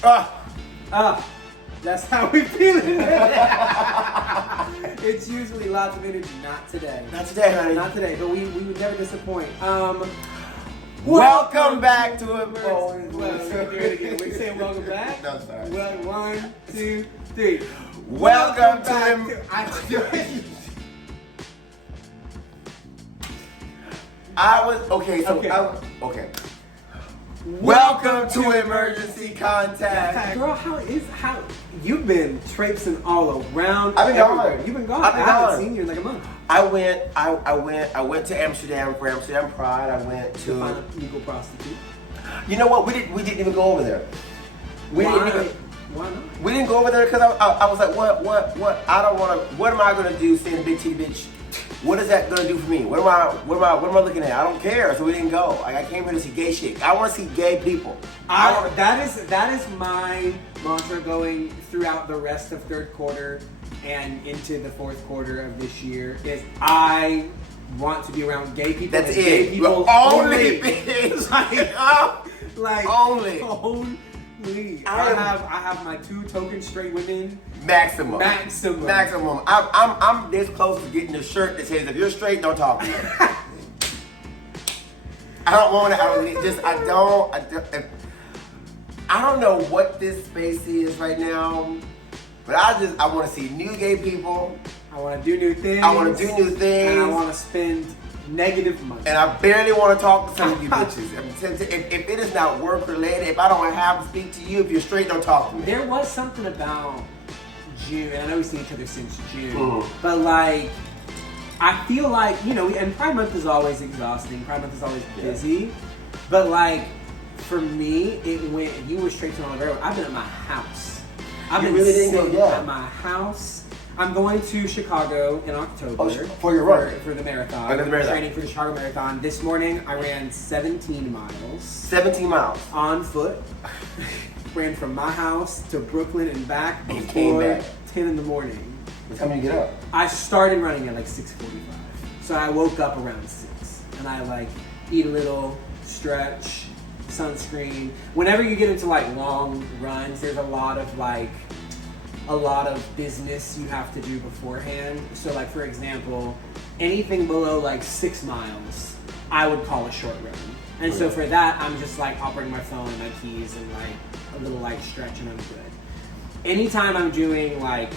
That's how we feeling. It's usually lots of energy. Not today. Not today, honey. Not today, but we would never disappoint. Welcome back to it. Well, we do it again. We say welcome back. No, sorry. Well, 1, 2, 3. Welcome to okay. Welcome to Emergency Contact. Girl, how you've been traipsing all around? I've been everywhere. gone. You've been gone. I've been I haven't gone. seen you in like a month. I went to Amsterdam for Amsterdam Pride. I went To to. find a legal prostitute. You know what? We didn't even go over there. Why not? We didn't go over there because I was like, what? I don't want to. What am I gonna do, seeing a big titty bitch? What is that gonna do for me? What am I looking at? I don't care. So we didn't go. Like, I came here to see gay shit. I want to see gay people. That is my mantra going throughout the rest of third quarter and into the fourth quarter of this year. Is I want to be around gay people. That's and gay it. people Only bitch. like Only. I have my 2 token straight women. Maximum. I'm this close to getting a shirt that says, if you're straight, don't talk to me. I don't want it. I don't know what this space is right now, but I want to see new gay people. I want to do new things. I want to do new things. And I want to spend negative money. And I barely want to talk to some of you bitches. If it is not work related, if I don't have to speak to you, if you're straight, don't talk to me. There was something about June, and I know we've seen each other since June, but like, I feel like, and Pride Month is always exhausting, Pride Month is always busy, but like, for me, you were straight to Olivero. I've been at my house. I've been sitting at my house. I'm going to Chicago in October for your run. For the marathon. The marathon. Training for the Chicago Marathon. This morning, I ran 17 miles. 17 miles. On foot. Ran from my house to Brooklyn and back And before came back. 10 in the morning. What time did you get up? I started running at like 6:45. So I woke up around 6. And I like eat a little, stretch, sunscreen. Whenever you get into like long runs, there's a lot of business you have to do beforehand. So like, for example, anything below like 6 miles, I would call a short run. And so for that, I'm just like, I'll bring my phone and my keys and like a little light stretch and I'm good. Anytime I'm doing like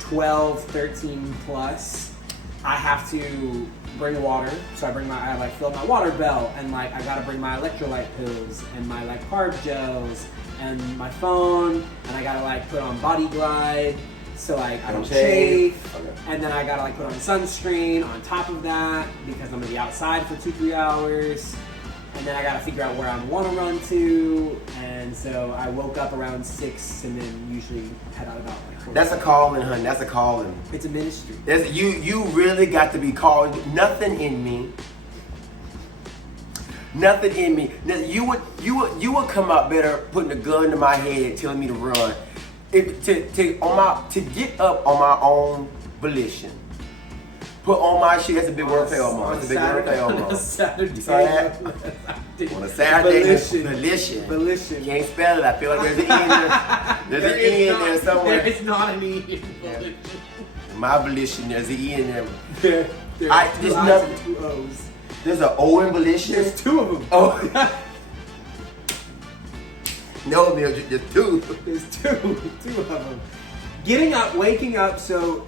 12, 13 plus, I have to bring water. So I fill my water belt and like, I gotta bring my electrolyte pills and my like carb gels and my phone, and I gotta like put on Body Glide so like I don't chafe. Okay. And then I gotta like put on sunscreen on top of that because I'm gonna be outside for 2-3 hours. And then I gotta figure out where I wanna run to. And so I woke up around 6 and then usually head out about like 4. That's a calling, honey. That's a calling. It's a ministry. You really got to be called. Nothing in me. Nothing in me. Now, you would come out better putting a gun to my head, telling me to run. To get up on my own volition. Put on my shit. That's a big word for Elmo. That's a big word for Elmo. On a Saturday. You saw that? On a Saturday. Volition. Volition. Can't spell it. I feel like there's an E in there. There's an E in there somewhere. There is not an E in volition. My volition. There's an E in there. There are 2 I's and 2 O's. There's an O in volition. There's 2 of them. Oh. No, there's 2. There's 2 of them. Waking up. So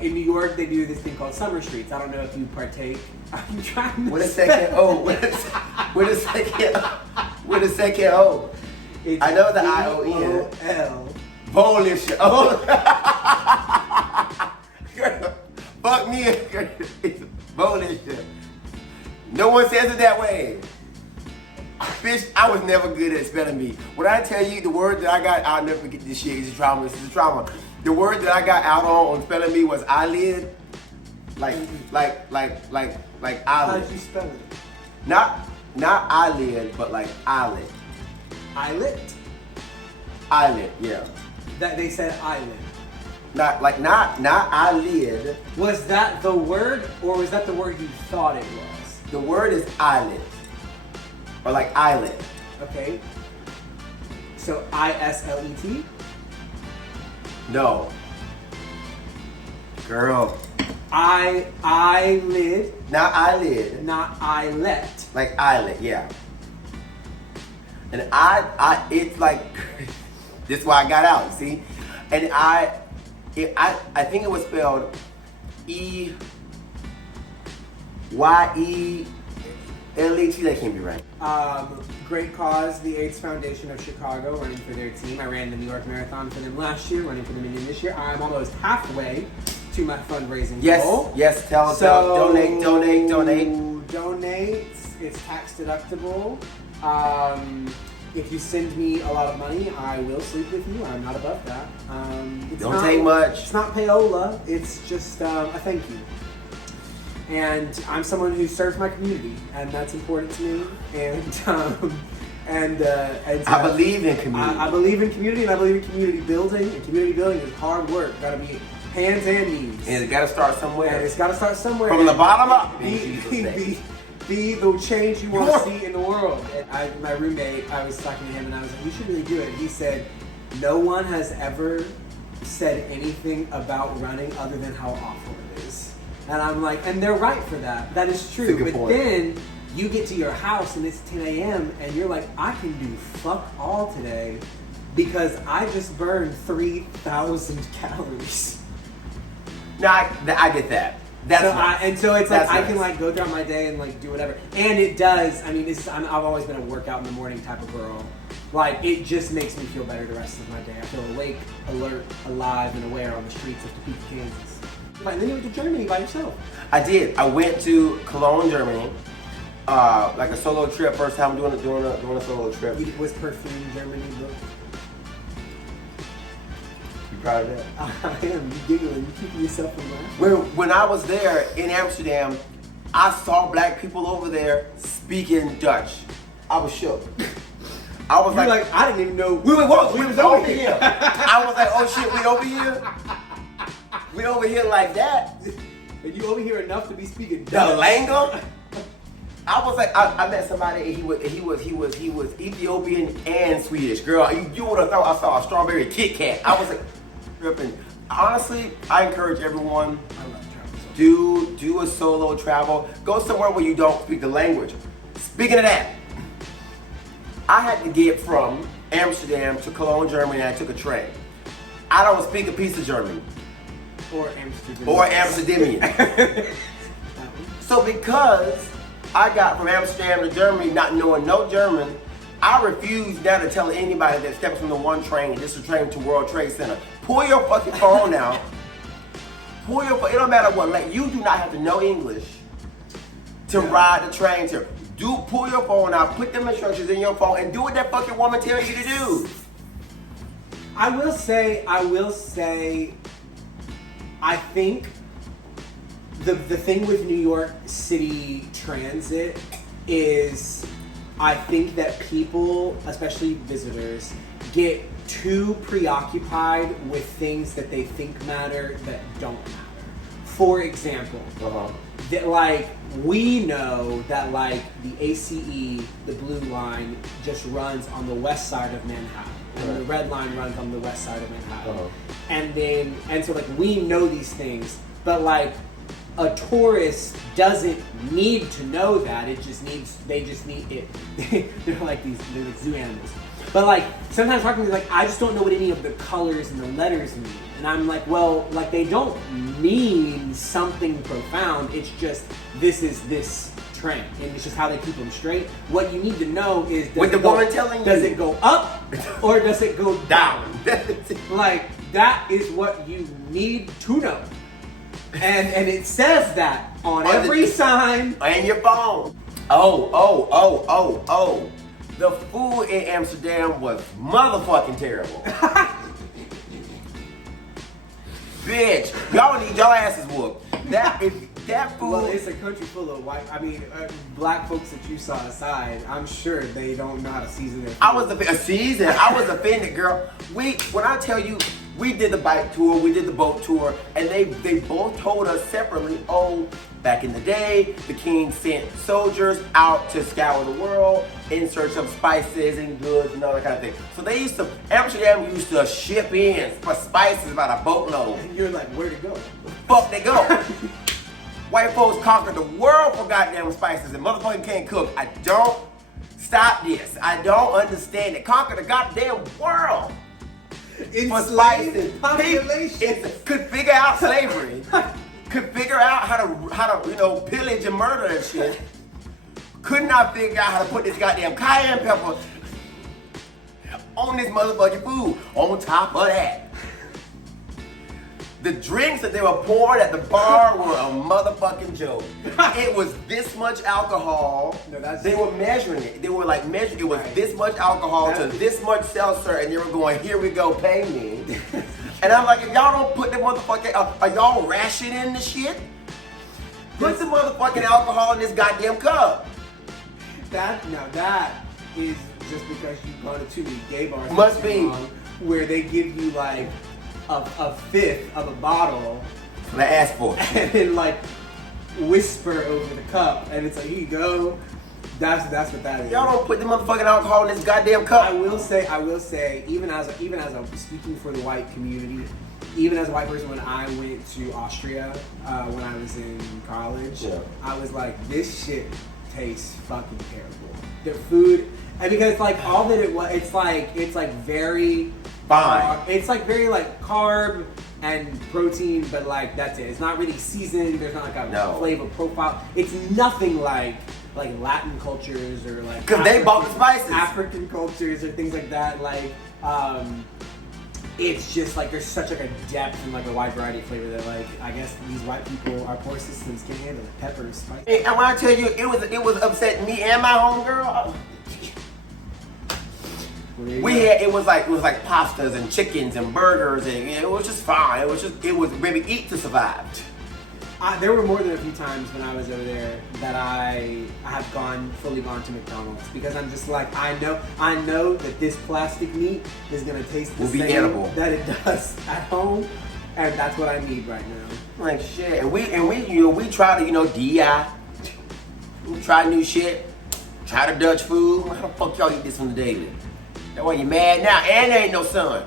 in New York, they do this thing called Summer Streets. I don't know if you partake. I'm trying to. What a second O. What a second O. It's I know the ION. L. Volition. Oh. Fuck me. It's volition. No one says it that way. Bitch, I was never good at spelling bee. When I tell you the word that I got, I'll never forget this shit. It's a trauma. This is a trauma. The word that I got out on spelling bee was eyelid. Like eyelid. How'd you spell it? Not eyelid, but like eyelid. Eyelid? Eyelid, yeah. That they said eyelid. Not eyelid. Was that the word, or was that the word you thought it was? The word is eyelid. Or like eyelid. Okay. So ISLET. No. Girl. Eyelid. Not eyelid. Not eyelet. Like eyelid, yeah. And it's like, this is why I got out, see? And I think it was spelled EYELET, that can't be right. Great cause, the AIDS Foundation of Chicago, running for their team. I ran the New York Marathon for them last year, running for them again this year. I'm almost halfway to my fundraising goal. Yes, tell us, donate. Donate. It's tax deductible. If you send me a lot of money, I will sleep with you. I'm not above that. Don't take much. It's not payola. It's just a thank you. And I'm someone who serves my community, and that's important to me. And I believe in community. I believe in community, and I believe in community building. And community building is hard work. Got to be hands and knees. And it's got to start somewhere. And it's got to start somewhere. From the bottom up. Be the change you want to see in the world. And my roommate, I was talking to him, and I was like, "You should really do it." And he said, "No one has ever said anything about running other than how awful it is." And I'm like, and they're right for that. That is true. But point. then you get to your house and it's 10 a.m. and you're like, I can do fuck all today because I just burned 3,000 calories. No, I get that. So it's like I nice. can like go throughout my day and like do whatever. And it does. I mean, I've always been a workout in the morning type of girl. Like, it just makes me feel better the rest of my day. I feel awake, alert, alive, and aware on the streets of Topeka, Kansas. And then you went to Germany by yourself. I did. I went to Cologne, Germany, like a solo trip. First time doing a solo trip. Was Perfume Germany booked? You proud of that? I am. You giggling. You keeping yourself in mind. When I was there in Amsterdam, I saw black people over there speaking Dutch. I was shook. I was like, I didn't even know we was over here. I was like, oh shit, we over here? We over here like that? And you over here enough to be speaking The Dutch? lingo? I was like, I met somebody and he was Ethiopian and Swedish. Girl, you would have thought I saw a strawberry Kit Kat. I was like, ripping. Honestly, I encourage everyone, I love travel so do a solo travel. Go somewhere where you don't speak the language. Speaking of that, I had to get from Amsterdam to Cologne, Germany, and I took a train. I don't speak a piece of German. Or Amsterdam. Or Amsterdamian. So because I got from Amsterdam to Germany not knowing no German, I refuse now to tell anybody that steps on the one train, this is a train to World Trade Center. Pull your fucking phone out. Pull your phone, it don't matter what, like you do not have to know English to ride the train here. Pull your phone out, put them instructions in your phone, and do what that fucking woman tells you to do. I will say, I think the thing with New York City Transit is I think that people, especially visitors, get too preoccupied with things that they think matter that don't matter. For example, that like we know that like the ACE, the blue line, just runs on the west side of Manhattan. And the red line runs on the west side of Manhattan. And so like we know these things, but like a tourist doesn't need to know that. They just need it. They're like zoo animals. But like sometimes talking to me like I just don't know what any of the colors and the letters mean. And I'm like, well, like they don't mean something profound. It's just this is this train, and it's just how they keep them straight. What you need to know is does it go up or does it go down? Like that is what you need to know. And it says that on every sign. And your phone. Oh. The food in Amsterdam was motherfucking terrible. Bitch, y'all need your asses whooped. That food. Well, it's a country full of white. I mean, black folks that you saw aside. I'm sure they don't know how to season their food. I was offended, girl. When I tell you, We did the bike tour, we did the boat tour, and they both told us separately, oh, back in the day, the king sent soldiers out to scour the world in search of spices and goods and all that kind of thing. So Amsterdam used to ship in for spices about a boatload. And you're like, where'd it go? Fuck they go. White folks conquered the world for goddamn spices and motherfucking can't cook. I don't stop this. I don't understand it. Conquer the goddamn world. For spices. Population. Could figure out slavery. Could figure out how to pillage and murder and shit. Could not figure out how to put this goddamn cayenne pepper on this motherfucking food. On top of that, the drinks that they were pouring at the bar were a motherfucking joke. It was this much alcohol. No, they were measuring it. They were like measuring. It was this much alcohol to this much seltzer, and they were going, "Here we go, pay me." And I'm like, if y'all don't put the motherfucking, are y'all rationing the shit? Put some motherfucking alcohol in this goddamn cup. That is just because you've gone to too many gay bars. Must be. Where they give you like a fifth of a bottle. And I asked for it. And then like whisper over the cup, and it's like, here you go. That's what that is. Y'all don't put the motherfucking alcohol in this goddamn cup. I will say, even as I'm speaking for the white community, even as a white person, when I went to Austria when I was in college, I was like, this shit tastes fucking terrible. Their food, and because like all that it was, it's like very fine. It's like very like carb and protein, but like that's it. It's not really seasoned. There's not like a flavor profile. It's nothing like Latin cultures or like because they bought the spices. African cultures or things like that. Like it's just like there's such like a depth and like a wide variety of flavor that like I guess these white people, our poor systems can't handle it. Pepper, spice. And when I tell you, it was upsetting me and my homegirl. It was like pastas and chickens and burgers and it was just fine. It was maybe eat to survive. There were more than a few times when I was over there that I have fully gone to McDonald's because I'm just like I know that this plastic meat is gonna taste the same edible. that it does at home, and that's what I need right now. Like shit, and we try to DI. We try new shit, try the Dutch food. How the fuck y'all eat this on the daily? That's why you mad now, and there ain't no sun.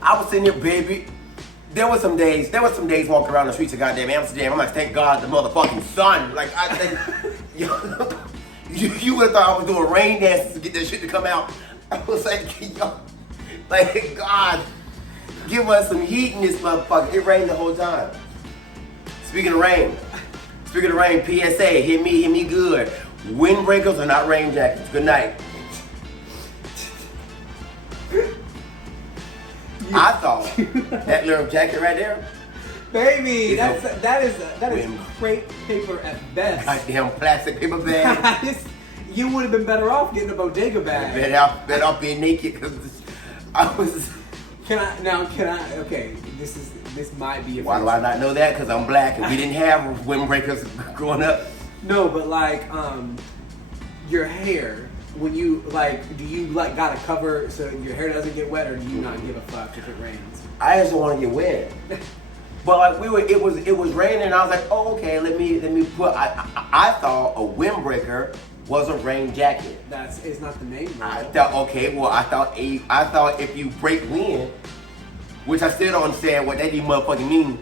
I was sitting here, baby. There was some days walking around the streets of goddamn Amsterdam. I'm like, thank God the motherfucking sun. Like I think you would have thought I was doing rain dances to get that shit to come out. I was like, like God, give us some heat in this motherfucker. It rained the whole time. Speaking of rain, PSA, hit me good. Windbreakers are not rain jackets. Good night. I thought that little jacket right there, baby, that is crepe paper at best. Goddamn plastic paper bag. You would have been better off getting a bodega bag. Better off being naked because I was. Can I? Okay, this might be. Why do I not know that? Because I'm black and we didn't have windbreakers growing up. No, but like your hair. When you do you gotta cover so your hair doesn't get wet, or do you not give a fuck if it rains? I just don't want to get wet. But like it was raining, and I was like, oh okay, let me put. I thought a windbreaker was a rain jacket. It's not the name. Though. I thought okay, well I thought if you break wind, which I still don't understand what that even motherfucking mean.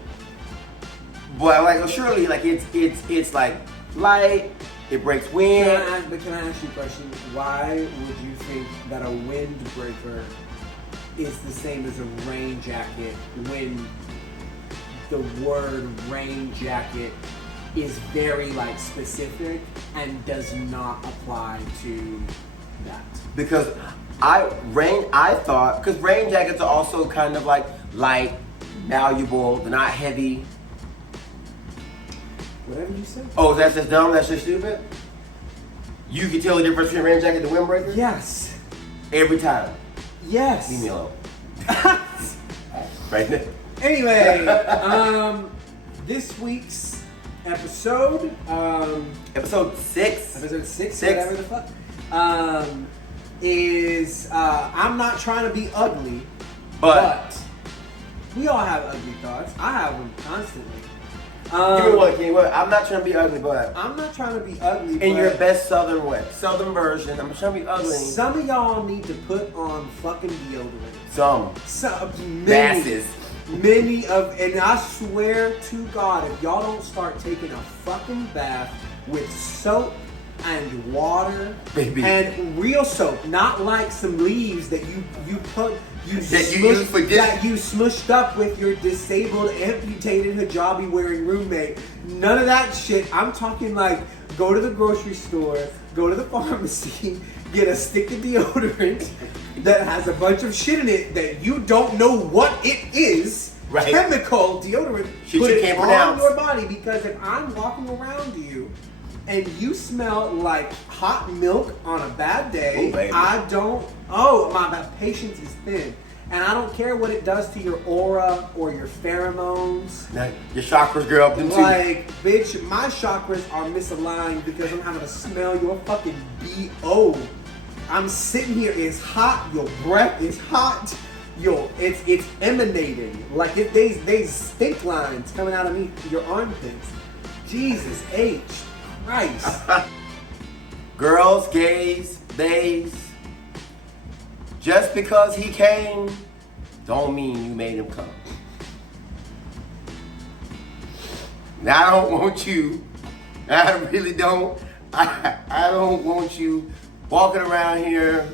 But like surely like it's like light. It breaks wind. Can I ask you a question? Why would you think that a windbreaker is the same as a rain jacket when the word rain jacket is very specific and does not apply to that? Because I thought because rain jackets are also kind of like light, malleable, they're not heavy. Whatever you say. Oh, that's just dumb? That's just stupid? You can tell the difference between a rain jacket and a windbreaker? Yes. Every time. Yes. Leave me alone. Right there. Anyway, this week's episode, episode 6. Episode 6, whatever the fuck, is I'm not trying to be ugly, But we all have ugly thoughts. I have them constantly. give me one, King. What? I'm not trying to be ugly, but I'm not trying to be ugly. in but your best southern way, southern version. I'm trying to be ugly. some of y'all need to put on fucking deodorant. Some masses. Many of, and I swear to God, if y'all don't start taking a fucking bath with soap and water, Baby. and real soap, not like some leaves that you smushed up with your disabled, amputated, hijabi wearing roommate. None of that shit. I'm talking like go to the grocery store, go to the pharmacy, get a stick of deodorant that has a bunch of shit in it that you don't know what it is. Right. Chemical deodorant. Shit put you it can't on pronounce. your body, because if I'm walking around you and you smell like hot milk on a bad day, Ooh, baby. my patience is thin. And I don't care what it does to your aura or your pheromones. Now, your chakras, girl, them too. Like, bitch, my chakras are misaligned because I'm having to smell your fucking BO. I'm sitting here, it's hot, your breath is hot, it's emanating. Like, they stink lines coming out of me, your armpits. Jesus H. Christ. Girls, gays, theys. Just because he came, don't mean you made him come. Now, I don't want you. I really don't. I don't want you walking around here.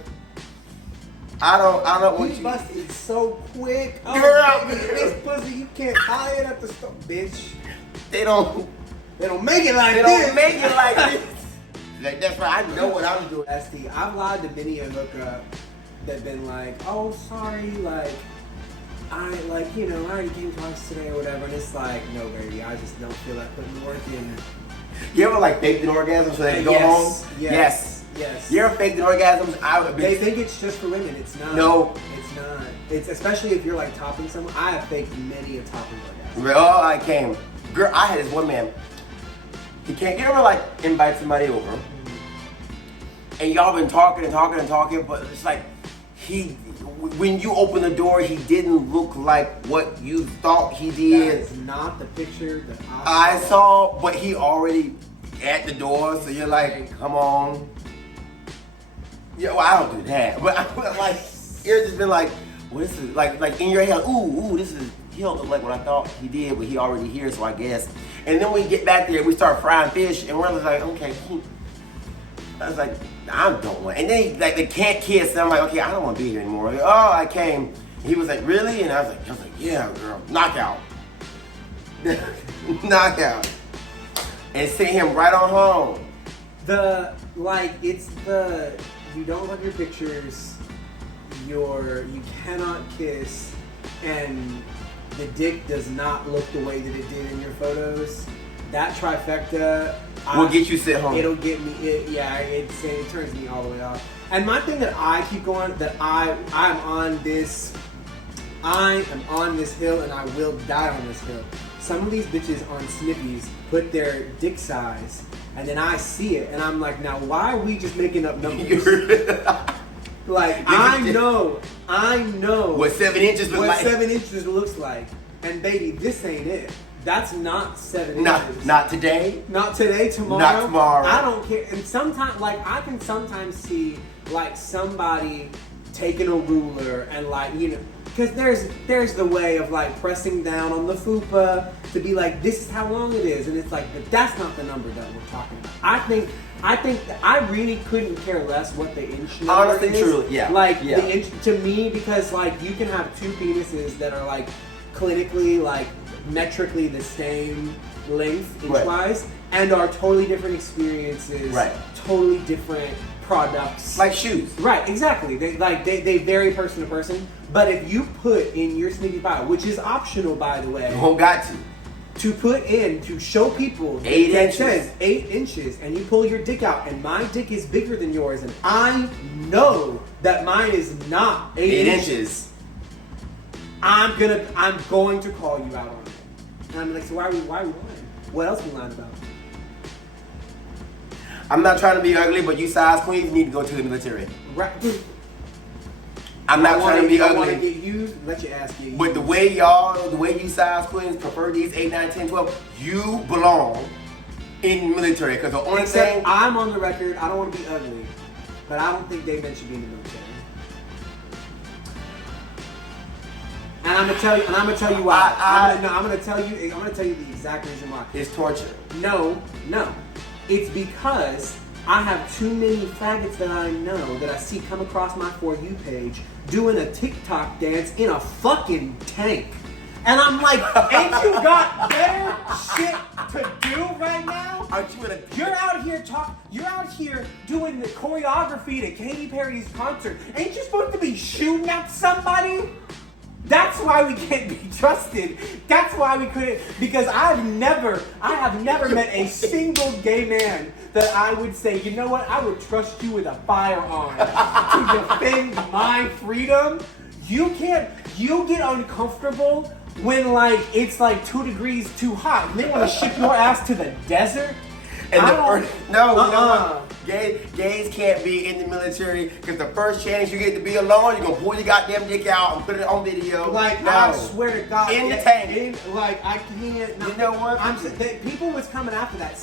I don't want You you. busted so quick. Oh, Girl. baby, this pussy, you can't buy it at the store. Bitch, They don't make it like They this. don't make it like this. Like, that's right. I know what I'm doing. ST, I've lied to many a hookup that been like, oh, sorry, like, I already came twice today or whatever. And it's like, no, baby, I just don't feel like putting the work in. You ever like faked an orgasm so they can go Yes, home? yes. You ever faked an orgasm? I would be. They think it's just for women. It's not. No. It's not. It's especially if you're like topping someone. I have faked many a topping orgasm. Oh, I came. Girl, I had this one man. He can't. You ever like invite somebody over, and y'all been talking and talking and talking, but it's like when you open the door, he didn't look like what you thought he That did. is not the picture that I saw, but he already at the door, so you're like, come on. Yeah, well, I don't do that, but I like, it's just been like, well, this is like in your head, ooh, this is, he don't look like what I thought he did, but he already here, so I guess. And then we get back there, we start frying fish, and we're just like, okay. I was like, I don't want. And then like they can't kiss, and I'm like, okay, I don't want to be here anymore. Like, oh, I came. And he was like, really? And I was like, yeah, girl, knockout, knockout, and sent him right on home. You don't love your pictures, you cannot kiss, and the dick does not look the way that it did in your photos. That trifecta Will get you sent home. It'll get me. It turns me all the way off. And my thing that I keep going, that I am on this hill, and I will die on this hill. Some of these bitches on Snippies put their dick size, and then I see it, and I'm like, now why are we just making up numbers? Like, I know What 7 inches look what like? 7 inches looks like, and baby, this ain't it. That's not 7 inches. Not today. Not today, tomorrow. Not tomorrow. I don't care. And sometimes, like, I can sometimes see, like, somebody taking a ruler and, like, because there's the way of, like, pressing down on the fupa to be like, this is how long it is. And it's like, but that's not the number that we're talking about. I think that I really couldn't care less what the inch number Honestly, is. truly, yeah. Like, Yeah. the inch, to me, because, like, you can have two penises that are, like, clinically, like, metrically the same length inch-wise, and are totally different experiences, Right. totally different products. Like shoes. Right, exactly. They vary person to person. But if you put in your Sneaky bio, which is optional by the way, You don't got to. put in to show people 8 that inches. says 8 inches, and you pull your dick out, and my dick is bigger than yours, and I know that mine is not 8 inches. I'm going to call you out on it. And I'm like, so why are we lying? What else are we lying about? I'm not trying to be ugly, but you size queens need to go to the military. I'm not trying to be I want to ugly. get used. Let your ass get used. But the way you size queens prefer these 8, 9, 10, 12, you belong in the military. Because the only Except thing. I'm on the record. I don't want to be ugly, but I don't think Dave Ben should be in the military. And I'm gonna tell you why. I'm gonna tell you the exact reason why. It's torture. No. It's because I have too many faggots that I know that I see come across my For You page doing a TikTok dance in a fucking tank. And I'm like, ain't you got better shit to do right now? Aren't you in a? You're out here doing the choreography to Katy Perry's concert. Ain't you supposed to be shooting at somebody? That's why we can't be trusted. That's why we couldn't, because I have never met a single gay man that I would say, you know what, I would trust you with a firearm to defend my freedom. You get uncomfortable when like it's like 2 degrees too hot and they want to ship your ass to the desert. And the first, no, you know what? Gays can't be in the military because the first chance you get to be alone, you're gonna pull your goddamn dick out and put it on video. Like, no. I swear to God. In the tank. Like, I can't. No. You know what? People was coming after that.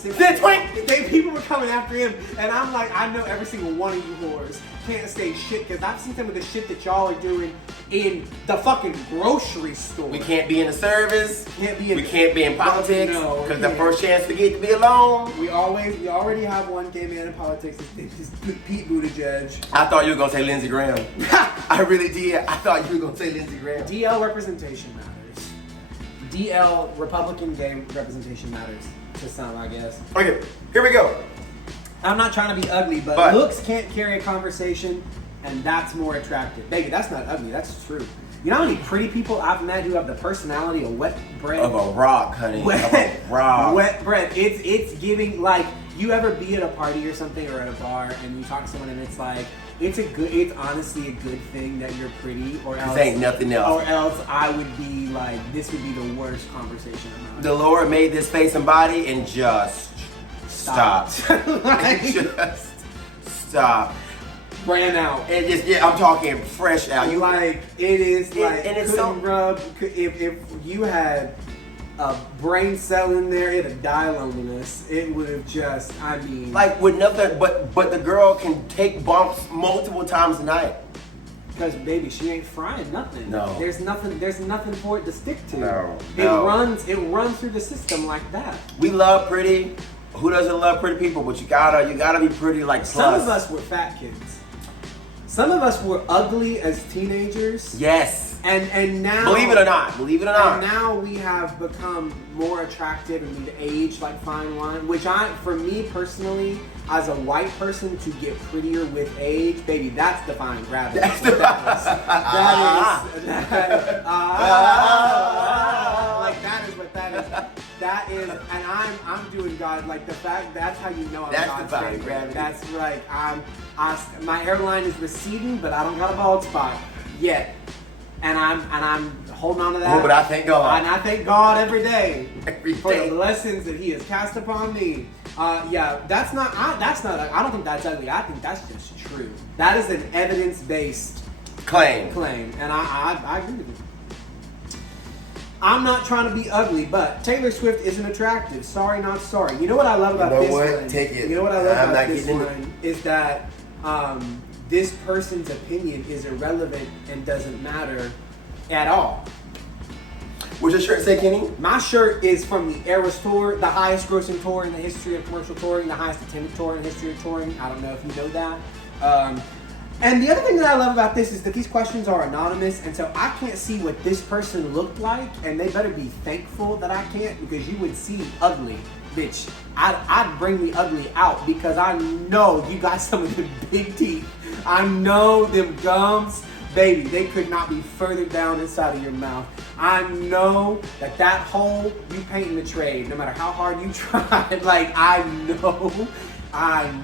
People were coming after him. And I'm like, I know every single one of you whores can't say shit because I've seen some of the shit that y'all are doing in the fucking grocery store. We can't be in the service. We can't be in politics. No, because the first chance we get to be alone. We already have one gay man in politics. It's Pete Buttigieg. I thought you were gonna say Lindsey Graham. I really did. I thought you were gonna say Lindsey Graham. DL representation matters. DL Republican gay representation matters to some, I guess. Okay, here we go. I'm not trying to be ugly, but looks can't carry a conversation, and that's more attractive. Baby, that's not ugly. That's true. You know how many pretty people I've met who have the personality of wet bread? Of a rock, honey. Of a rock. Wet bread. It's giving, like, you ever be at a party or something or at a bar and you talk to someone and it's like, it's honestly a good thing that you're pretty, or else ain't nothing else. Or else I would be like, this would be the worst conversation I'm having. The Lord made this face and body and just stopped. Like, just stop. Ran out. And just, yeah, I'm talking fresh out. You like, it is like, and it's couldn't rub, if you had a brain cell in there, it'd die loneliness. It would have just, I mean. like with nothing, but the girl can take bumps multiple times a night. Because baby, she ain't frying nothing. No. There's nothing for it to stick to. No. It runs through the system like that. We love pretty. Who doesn't love pretty people? But you gotta be pretty like plus. Some of us were fat kids. Some of us were ugly as teenagers. Yes. And now, Believe it or not. And now we have become more attractive and we've aged like fine wine. Which for me personally, as a white person, to get prettier with age, baby, that's defying gravity. Like that is what that is. That is, and I'm doing God, like the fact, that's how you know I'm God's defying favorite. gravity. That's right. My hairline is receding, but I don't got a bald spot yet. And I'm holding on to that. Oh, but I thank God. And I thank God every day Every for day. the blessings that He has cast upon me. Yeah, that's not. I don't think that's ugly. I think that's just true. That is an evidence-based Claim. and I agree with you. I'm not trying to be ugly, but Taylor Swift isn't attractive. Sorry, not sorry. You know what I love about this one? Take it. You know what I love I'm about not this getting one is that this person's opinion is irrelevant and doesn't matter at all. What's your shirt say, Kenny? My shirt is from the Eras Tour, the highest grossing tour in the history of commercial touring, the highest attended tour in the history of touring. I don't know if you know that. And the other thing that I love about this is that these questions are anonymous, and so I can't see what this person looked like, and they better be thankful that I can't, because you would see ugly. Bitch, I'd bring the ugly out because I know you got some of the big teeth. I know them gums. Baby, they could not be further down inside of your mouth. I know that hole, you paint in the trade, no matter how hard you try. Like, I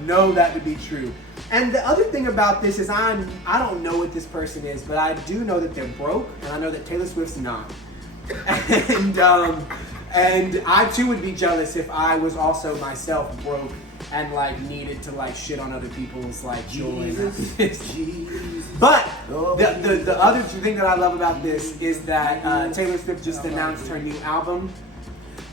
know that to be true. And the other thing about this is I don't know what this person is, but I do know that they're broke, and I know that Taylor Swift's not. And I too would be jealous if I was also myself broke and like needed to like shit on other people's like joy. Jesus. But the other thing that I love about this is that Taylor Swift just announced her new album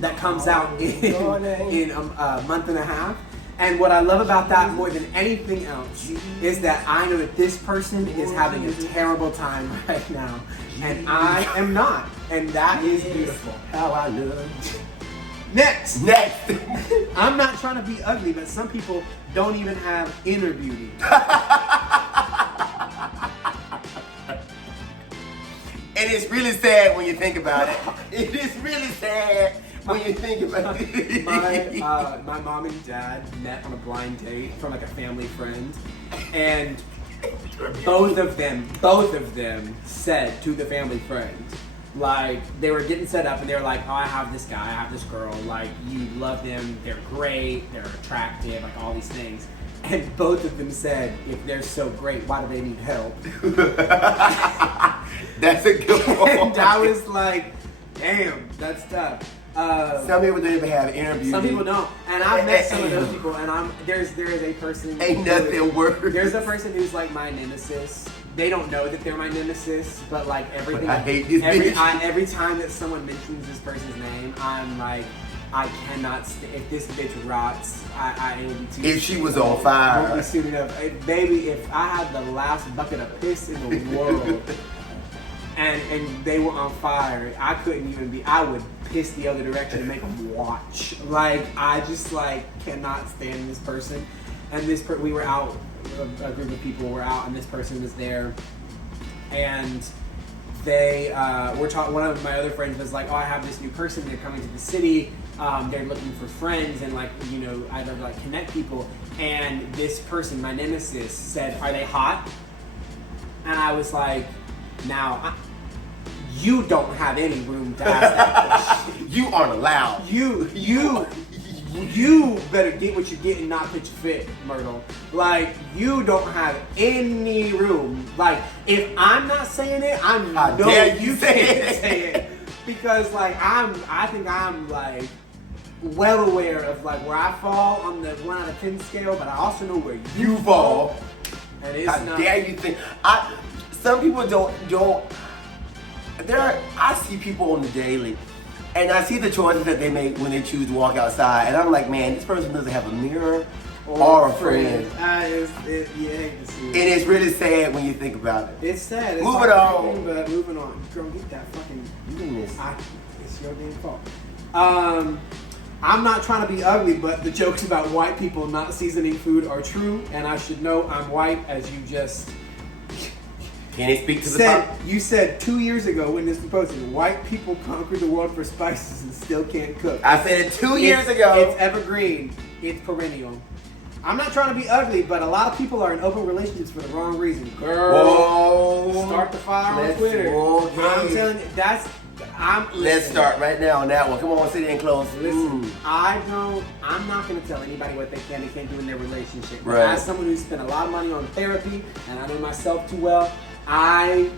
that comes out in a month and a half. And what I love about that more than anything else is that I know that this person is having a terrible time right now, and I am not, and that is beautiful. How I love. Next, I'm not trying to be ugly, but some people don't even have inner beauty. And it's really sad when you think about it. It is really sad when you think about it. My mom and dad met on a blind date from like a family friend, and both of them said to the family friend, like, they were getting set up and they were like, oh, I have this guy, I have this girl, like, you love them, they're great, they're attractive, like all these things. And both of them said, if they're so great, why do they need help? That's a good one. And I was like, damn, that's tough. Some people don't even have interviews. Some people don't. And I've met some of those people, and there's a person. Ain't nothing worse. There's a person who's like my nemesis. They don't know that they're my nemesis, but like everything. But I hate these bitches. Every time that someone mentions this person's name, I'm like, I cannot. If this bitch rots, I will be too. If she was on fire, won't be soon enough. Baby, if I had the last bucket of piss in the world, and they were on fire, I couldn't even be. I would piss the other direction and make them watch. Like, I just like cannot stand this person. And we were out. A group of people were out, and this person was there, and they were talking. One of my other friends was like, "Oh, I have this new person. They're coming to the city. They're looking for friends, and like, you know, I'd love to like connect people." And this person, my nemesis, said, "Are they hot?" And I was like, "Now, you don't have any room to ask that question. You aren't allowed. You better get what you get and not pitch a fit, Myrtle. Like, you don't have any room. Like, if I'm not saying it, I know you can't say it. Because, like, I think I'm, like, well aware of, like, where I fall on the 1 out of 10 scale, but I also know where you fall. And it's How not... dare you think... Some people don't... I see people on the daily, and I see the choices that they make when they choose to walk outside, and I'm like, man, this person doesn't have a mirror or a friend. You hate to see it. And it's really sad when you think about it. It's sad. It's Moving on. But moving on. Girl, get that fucking... Goodness. It's your damn fault. I'm not trying to be ugly, but the jokes about white people not seasoning food are true, and I should know I'm white, as you just... Can they speak to the top? You said 2 years ago when this was posted, white people conquered the world for spices and still can't cook. I said it 2 years ago. It's evergreen. It's perennial. I'm not trying to be ugly, but a lot of people are in open relationships for the wrong reason. Girl, whoa. Start the fire on Twitter. Okay. I'm telling you, Let's start right now on that one. Come on, sit in close. Listen, I'm not going to tell anybody what they can and can't do in their relationship. But right. As someone who's spent a lot of money on therapy, and I know myself too well, I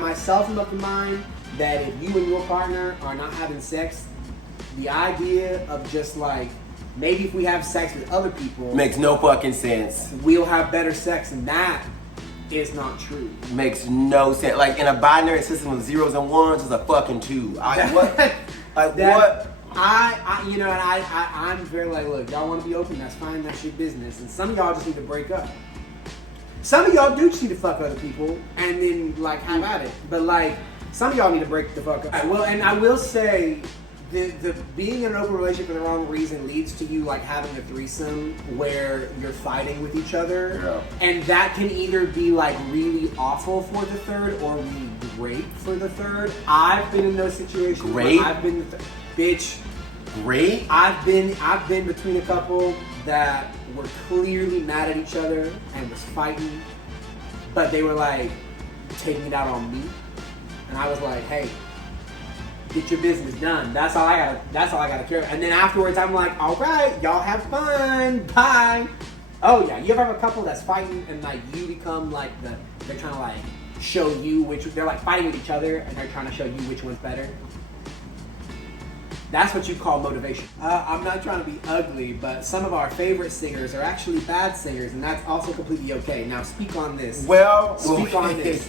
myself am of the mind that if you and your partner are not having sex, the idea of just like, maybe if we have sex with other people... Makes no fucking sense. We'll have better sex, and that is not true. Makes no sense. Like, in a binary system of zeros and ones, is a fucking 2. What? I'm very like, look, y'all want to be open, that's fine, that's your business. And some of y'all just need to break up. Some of y'all do just need to fuck other people and then like have at it. But like, some of y'all need to break the fuck up. Well, and I will say, the being in an open relationship for the wrong reason leads to you like having a threesome where you're fighting with each other, yeah. And that can either be like really awful for the third or really great for the third. I've been in those situations. Great. Where I've been, bitch. Great. I've been between a couple that were clearly mad at each other and was fighting, but they were like taking it out on me, and I was like, hey, get your business done. That's all I gotta care. And then afterwards, I'm like, all right, y'all have fun. Bye. Oh yeah, you ever have a couple that's fighting and like you become like they're trying to like show you they're like fighting with each other and they're trying to show you which one's better. That's what you call motivation. I'm not trying to be ugly, but some of our favorite singers are actually bad singers, and that's also completely okay. Now speak on this. Well, Speak on this.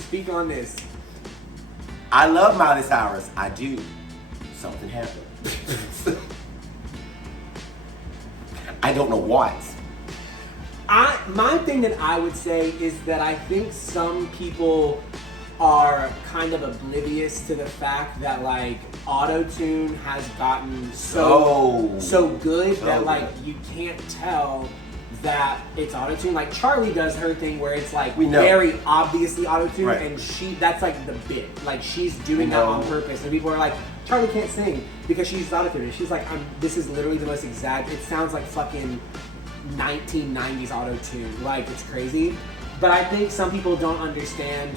Speak on this. I love Miley Cyrus. I do. Something happened. I don't know what. My thing that I would say is that I think some people are kind of oblivious to the fact that like auto-tune has gotten so good that like you can't tell that it's auto-tune. Like Charlie does her thing where it's like very obviously auto-tune, right. and that's like the bit. Like she's doing that on purpose, and people are like, Charlie can't sing because she's auto-tune. And she's like, this is literally the most exact. It sounds like fucking 1990s auto-tune. Like it's crazy. But I think some people don't understand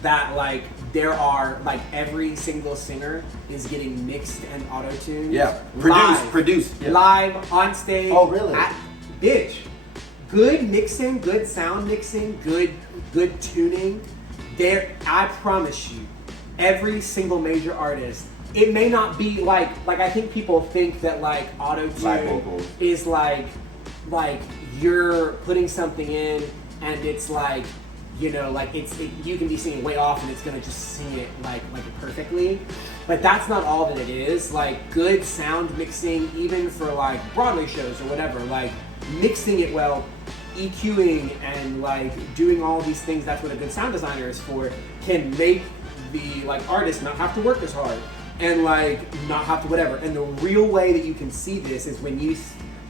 that like there are like every single singer is getting mixed and auto-tuned. Yeah. Produced. Yeah. Live on stage. Oh really? Bitch. Good mixing, good sound mixing, good tuning. I promise you, every single major artist, it may not be like I think people think that like auto-tune is like you're putting something in and it's like, you know, like you can be singing way off and it's gonna just sing it like perfectly. But that's not all that it is. Like good sound mixing, even for like Broadway shows or whatever, like mixing it well, EQing and like doing all these things, that's what a good sound designer is for, can make the like artist not have to work as hard and like not have to whatever. And the real way that you can see this is when you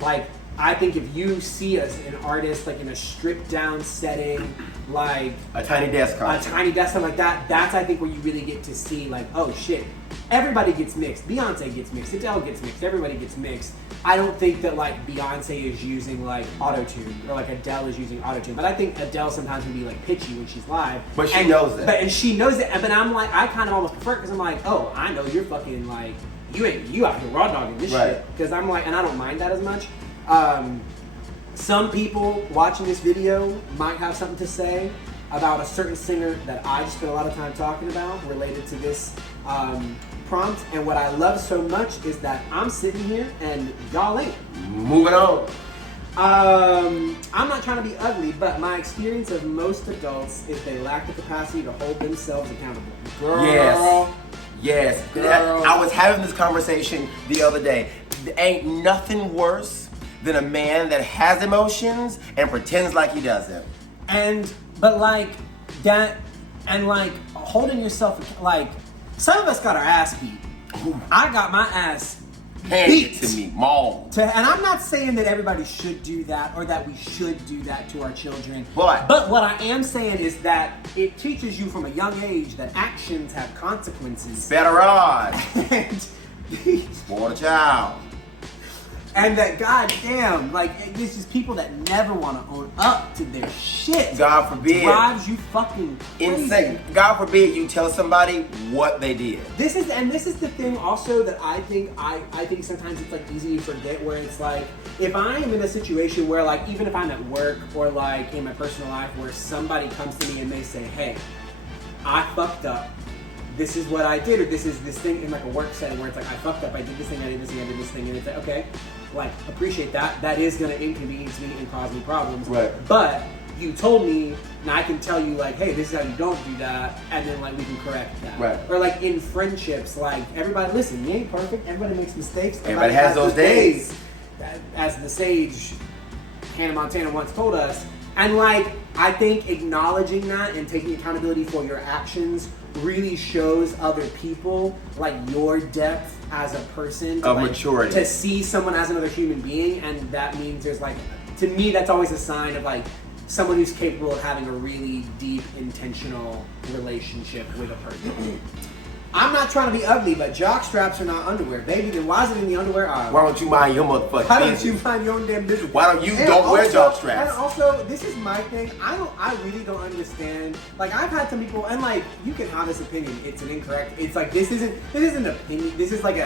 like, I think if you see an artist like in a stripped down setting, like a tiny desk something like that, that's I think where you really get to see like, oh shit, everybody gets mixed. Beyonce gets mixed, Adele gets mixed, everybody gets mixed. I don't think that like Beyonce is using like auto-tune or like Adele is using auto-tune, but I think Adele sometimes can be like pitchy when she's live. But she knows that. And she knows it, but I'm like, I kind of almost prefer it because I'm like, oh, I know you're fucking like, you out here raw dogging this shit. Because I'm like, and I don't mind that as much. Some people watching this video might have something to say about a certain singer that I just spent a lot of time talking about related to this prompt. And what I love so much is that I'm sitting here and y'all ain't. Moving on. I'm not trying to be ugly, but my experience of most adults is they lack the capacity to hold themselves accountable. Girl. Yes. Girl. I was having this conversation the other day. There ain't nothing worse than a man that has emotions and pretends like he doesn't. But like that, and like holding yourself, like some of us got our ass beat. Ooh. I got my ass handed to me, mauled. And I'm not saying that everybody should do that or that we should do that to our children. But what I am saying is that it teaches you from a young age that actions have consequences. Better odds. For the child. And that, goddamn, like, it's just people that never want to own up to their shit. God forbid. Drives you fucking crazy. Insane. God forbid you tell somebody what they did. This is the thing also that I think sometimes it's like easy to forget, where it's like, if I am in a situation where like, even if I'm at work or like in my personal life, where somebody comes to me and they say, hey, I fucked up. This is what I did, or this is this thing in like a work setting where it's like, I fucked up, I did this thing, I did this thing, I did this thing, and it's like, okay, like, appreciate that. That is gonna inconvenience me and cause me problems. Right. But you told me, and I can tell you like, hey, this is how you don't do that, and then like we can correct that. Right. Or like in friendships, like everybody, listen, you ain't perfect. Everybody makes mistakes. Everybody has those days. As the sage Hannah Montana once told us. And like, I think acknowledging that and taking accountability for your actions really shows other people like your depth as a person, of like, maturity, to see someone as another human being. And that means there's like, to me, that's always a sign of like someone who's capable of having a really deep, intentional relationship with a person. I'm not trying to be ugly, but jock straps are not underwear, baby. Then why is it in the underwear aisle? Why don't you mind your motherfucking business? Why don't you mind your own damn business? Why don't you don't wear jock straps? And also, this is my thing. I really don't understand. Like, I've had some people, and like, you can have this opinion. It's an incorrect. It's like this isn't an opinion. This is like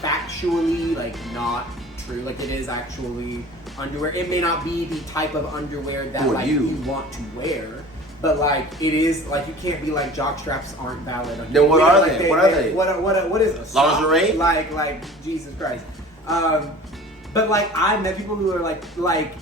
factually like not true. Like, it is actually underwear. It may not be the type of underwear that like you want to wear. But like it is like you can't be like jock straps aren't valid. Then what are like they? What are they? What is a sock? Lingerie? Like Jesus Christ. But like I've met people who are like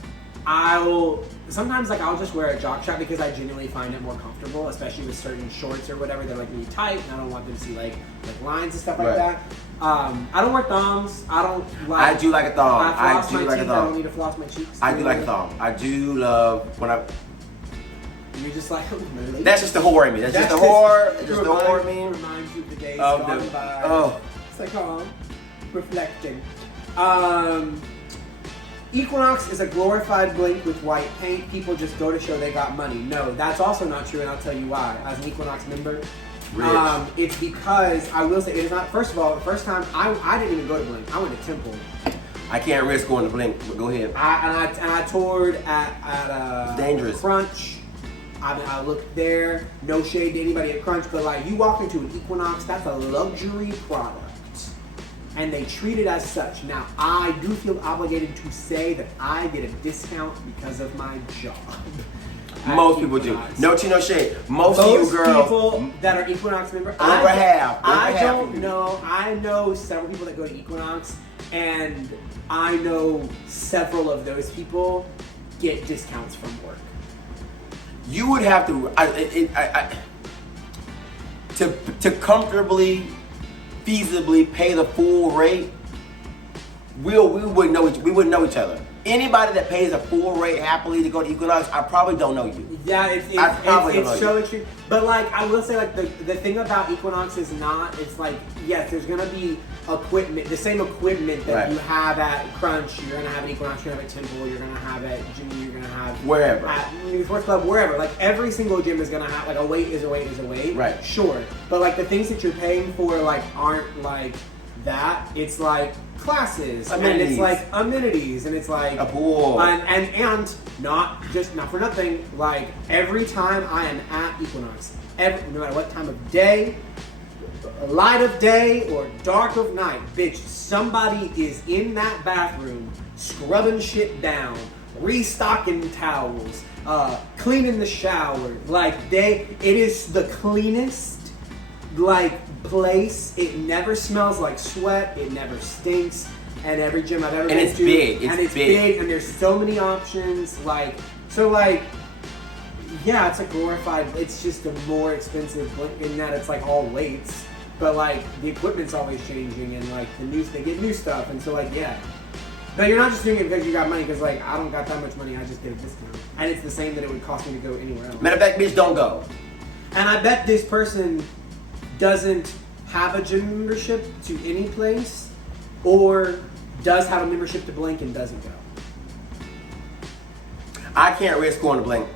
I'll sometimes like I'll just wear a jock strap because I genuinely find it more comfortable, especially with certain shorts or whatever. They're like really tight, and I don't want them to see like lines and stuff like Right. that. I don't wear thongs. I don't like. I do like a thong. I floss I do my like a teeth. I thong. don't need to floss my cheeks. I do like a thong. I do love when I. You're just like That's just the whore in me. That's just the whore. Just the whore in me. Reminds you of the days Of gone the- by. oh. It's like reflecting. Equinox is a glorified blink with white paint. People just go to show they got money. No, that's also not true, and I'll tell you why. As an Equinox member, Rich. it's because I will say it is not. First of all, the first time I didn't even go to Blink. I went to Temple. I can't risk going to Blink, but go ahead. I toured at It's dangerous. Crunch. I looked there. No shade to anybody at Crunch, but like you walk into an Equinox, that's a luxury product, and they treat it as such. Now I do feel obligated to say that I get a discount because of my job. at Most people do. Equinox. No tea, no shade. Most Those of you girls. people that are Equinox members, Over half. I Over half don't of you. know. I know several people that go to Equinox, and I know several of those people get discounts from work. You would have to to comfortably, feasibly pay the full rate. We wouldn't know each other. Anybody that pays a full rate happily to go to Equinox, I probably don't know you. Yeah, I probably it's don't so know extreme. But like I will say, like the thing about Equinox is not. It's like yes, there's gonna be equipment, the same equipment that Right. you have at Crunch. You're gonna have at Equinox. You're gonna have at Temple. You're gonna have at Jimmy. You're gonna have Wherever. at New Sports Club, wherever. Like every single gym is gonna have like a weight is a weight is a weight. Right. Sure, but like the things that you're paying for like aren't like that. It's like classes and Amenities. it's like amenities and it's like A pool. and not for nothing, like every time I am at Equinox, no matter what time of day, light of day or dark of night, bitch, somebody is in that bathroom scrubbing shit down, restocking towels, cleaning the shower. Like it is the cleanest like place. It never smells like sweat. It never stinks. And every gym I've ever been it's to, big. and It's it's big. big, and there's so many options. Like so, like yeah, it's a glorified. It's just a more expensive in that it's like all weights, but like the equipment's always changing, and like they get new stuff, and so like yeah. But you're not just doing it because you got money, because like I don't got that much money. I just get a discount, and it's the same that it would cost me to go anywhere else. Matter of fact, bitch, don't go. And I bet this person doesn't have a gym membership to any place, or does have a membership to Blink and doesn't go. I can't risk going to Blink.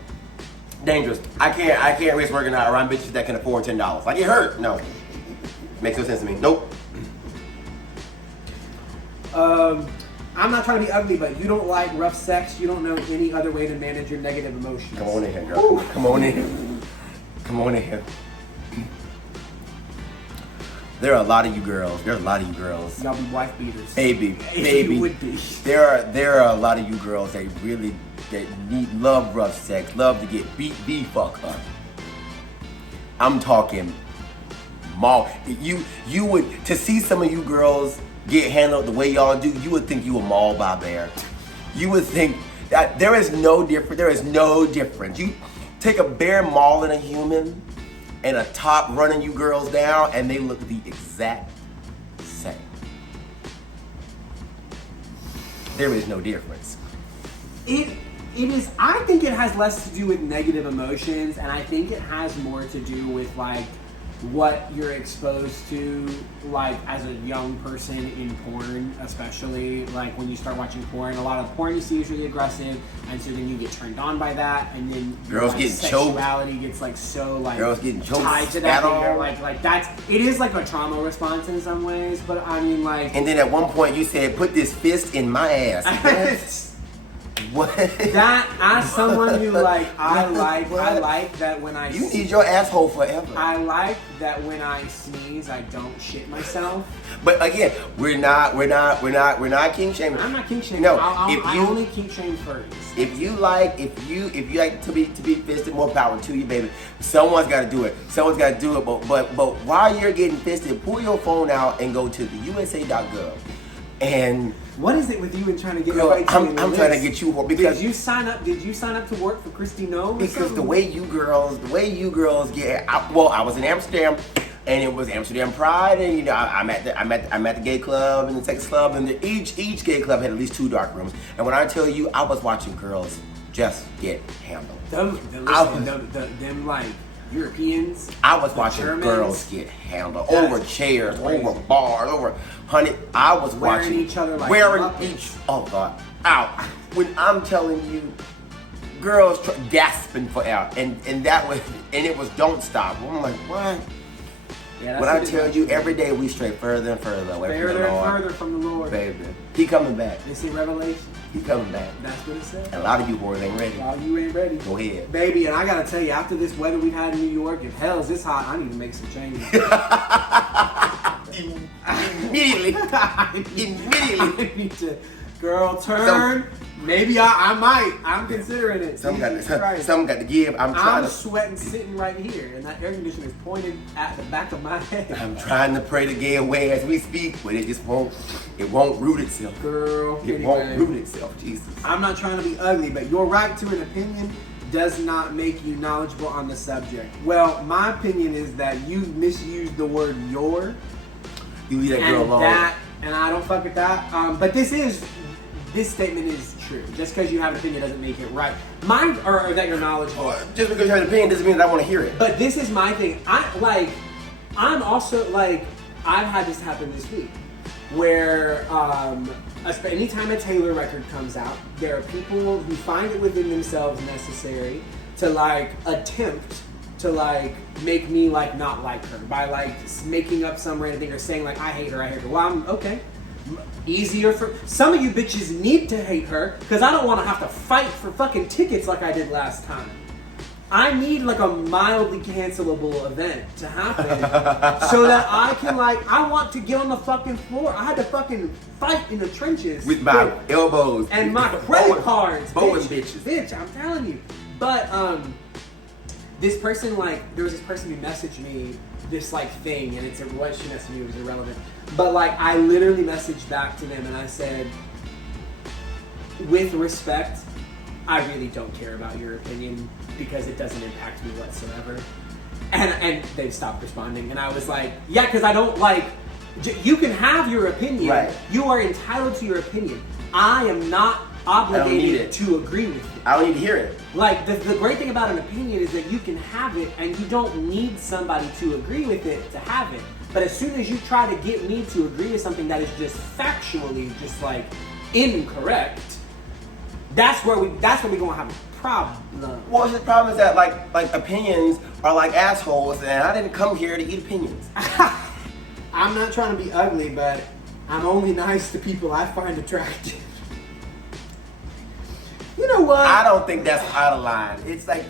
Dangerous. I can't risk working out around bitches that can afford $10. I get hurt. No. Makes no sense to me. Nope. I'm not trying to be ugly, but you don't like rough sex. You don't know any other way to manage your negative emotions. Come on in here, girl. Come on in. Come on in here. There are a lot of you girls. There's a lot of you girls. Y'all be wife beaters. Baby. You would be. There are a lot of you girls that really love rough sex, love to get beat the fuck up. I'm talking mall. You would, to see some of you girls get handled the way y'all do, you would think you were mauled by a bear. You would think that there is no difference. You take a bear mauling a human and a top running you girls down, and they look the exact same. There is no difference. It is. I think it has less to do with negative emotions, and I think it has more to do with like what you're exposed to, like as a young person in porn, especially like when you start watching porn. A lot of porn you see is really aggressive, and so then you get turned on by that, and then Girls like, getting choked. sexuality gets like so like Girls getting choked, tied to that. spat That you're, on. like that's it is like a trauma response in some ways, but I mean like. And then at one point you said, "Put this fist in my ass." What? That as someone who like I What? like that when I You need your asshole forever. I like that when I sneeze I don't shit myself. But again, we're not king shaming. I'm not kink shaming. No, I only kink shame furries. If you like to be fisted, more power to you, baby. Someone's got to do it. Someone's got to do it. But while you're getting fisted, pull your phone out and go to the USA.gov. And what is it with you and trying to get girl, everybody I'm trying to get you because did you sign up to work for Christy No? because the way you girls get. I was in Amsterdam. And it was Amsterdam Pride, and you know I'm at the gay club and the sex club, and each gay club had at least 2 dark rooms. And when I tell you, I was watching girls just get handled. Them like Europeans. I was watching Germans, girls get handled over chairs, over bars, over honey. I was wearing watching each other like wearing Muppets. each. Oh God, out. When I'm telling you, girls gasping for air, and it was don't stop. I'm like, what? Yeah, When I tell you, every day we stray further and further away from the further and Lord. further from the Lord. Baby, he coming back. They say Revelation. He coming back. That's what it said. And a lot of you boys ain't ready. While you ain't ready. Go ahead. Baby, and I gotta tell you, after this weather we've had in New York, if hell's this hot, I need to make some changes. Immediately. I need to, girl, turn. Maybe I might. I'm considering it. Some got Jesus Christ. to give. I'm sweating sitting right here, and that air conditioner is pointed at the back of my head. I'm trying to pray to get away as we speak, but it just won't root itself. Girl, It won't root itself, Jesus. I'm not trying to be ugly, but your right to an opinion does not make you knowledgeable on the subject. Well, my opinion is that you misused the word your. You leave that girl alone. And I don't fuck with that. But this statement is true. Just because you have an opinion doesn't make it right. Mine, or that you're knowledgeable. Just because you have an opinion doesn't mean that I want to hear it. But this is my thing. I'm also like, I've had this happen this week, where anytime a Taylor record comes out, there are people who find it within themselves necessary to like attempt to like make me like not like her by like making up some random thing or saying like I hate her. Well, I'm okay. Easier for some of you bitches need to hate her because I don't want to have to fight for fucking tickets like I did last time. I need like a mildly cancelable event to happen so that I can I want to get on the fucking floor. I had to fucking fight in the trenches with my elbows and my credit cards, bowing bitches. Bitch, I'm telling you. But this person there was this person who messaged me this thing, and what she messaged me was irrelevant. But I literally messaged back to them and I said, with respect, I really don't care about your opinion because it doesn't impact me whatsoever. And they stopped responding, and I was like, yeah, because I don't you can have your opinion. Right. You are entitled to your opinion. I am not obligated to agree with it. I don't need to hear it. The great thing about an opinion is that you can have it and you don't need somebody to agree with it to have it. But as soon as you try to get me to agree with something that is just factually just incorrect, that's where we're gonna have a problem. Well, the problem is that opinions are like assholes, and I didn't come here to eat opinions. I'm not trying to be ugly, but I'm only nice to people I find attractive. You know what? I don't think that's out of line. It's like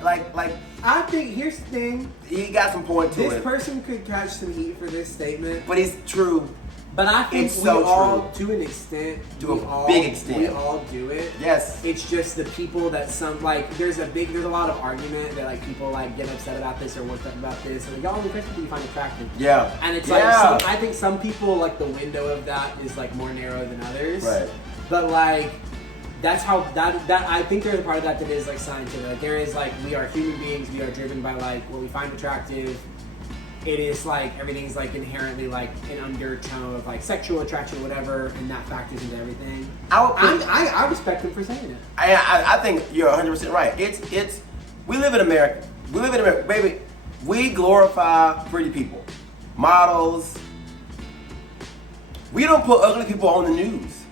I think here's the thing. He got some point to it. This person could catch some heat for this statement, but it's true. But I think it's so all, to an extent, big extent, we all do it. Yes. It's just the people that there's a lot of argument that people get upset about this or worked up about this, and y'all only people you find attractive. Yeah. And it's I think some people the window of that is more narrow than others. Right. But that's how that I think there's a part of that is scientific. There is we are human beings. We are driven by what we find attractive. It is everything's inherently an undertone of sexual attraction, whatever, and that factors into everything. I respect him for saying it. I think you're 100% right. It's we live in America. We live in America, baby. We glorify pretty people, models. We don't put ugly people on the news.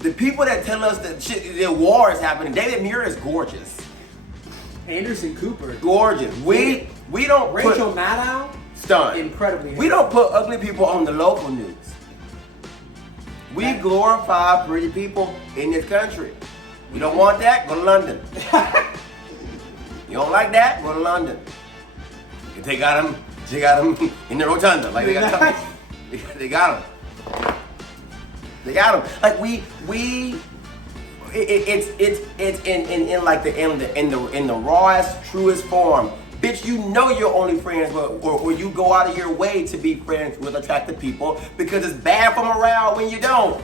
The people that tell us that war is happening, David Muir is gorgeous. Anderson Cooper, gorgeous. We don't Rachel Maddow, stunned. Incredibly. We don't put ugly people on the local news. We glorify pretty people in this country. You don't want that? Go to London. You don't like that? Go to London. They got them in the rotunda. Like they got them. They got them. They got them. Like it's in the rawest, truest form. Bitch, you know you're only friends with, or you go out of your way to be friends with attractive people because it's bad for morale when you don't.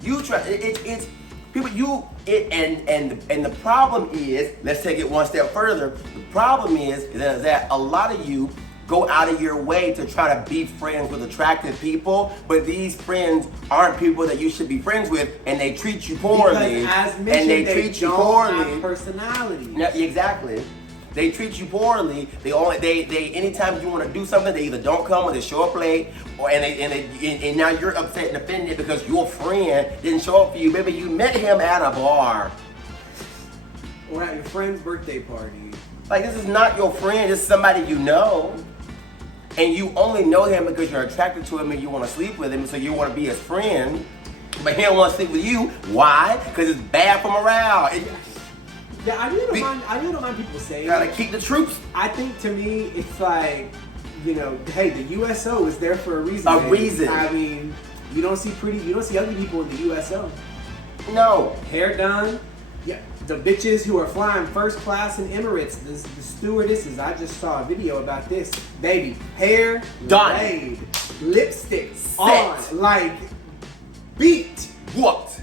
You try. It's people. And the problem is, let's take it one step further. The problem is that a lot of you go out of your way to try to be friends with attractive people, but these friends aren't people that you should be friends with, and they treat you poorly. Because as mentioned, and they treat you poorly. Have personalities. Yeah, exactly. They treat you poorly. They anytime you want to do something, they either don't come or they show up late, and now you're upset and offended because your friend didn't show up for you. Maybe you met him at a bar or at your friend's birthday party. Like, this is not your friend. This is somebody you know, and you only know him because you're attracted to him and you want to sleep with him, so you want to be his friend. But he don't want to sleep with you. Why? Because it's bad for morale. Yeah, I really don't mind people saying. You gotta keep the troops. I think to me, it's like, hey, the USO is there for a reason. A reason. I mean, you don't see ugly people in the USO. No. Hair done. Yeah, the bitches who are flying first class in Emirates, the stewardesses. I just saw a video about this. Baby, hair done, laid, lipstick set, on, like beat. What?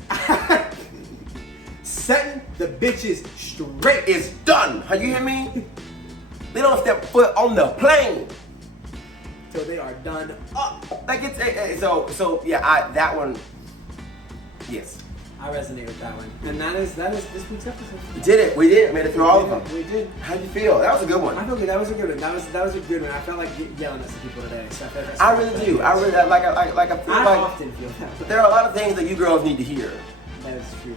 Setting the bitches straight. It's done. How you hear me? They don't step foot on the plane till they are done up. Like it's so yeah. That one. Yes. I resonate with that one, and that is this week's episode. We did it. We did. Made it through all of them. We did. How'd you feel? That was a good one. I feel good. That was a good one. That was a good one. I felt like yelling at some people today. So I really do. I really like. I feel I like often feel that way. There are a lot of things that you girls need to hear. That is true.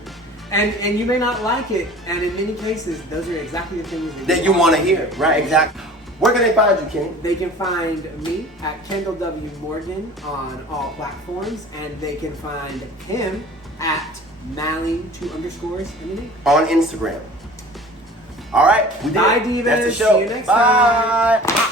And you may not like it, and in many cases, those are exactly the things that you want to hear. Right, exactly. Where can they find you, Kenny? They can find me at Kendall W. Morgan on all platforms, and they can find him at Mally2_MMA on Instagram. All right, Bye, divas. That's the show. See you next time.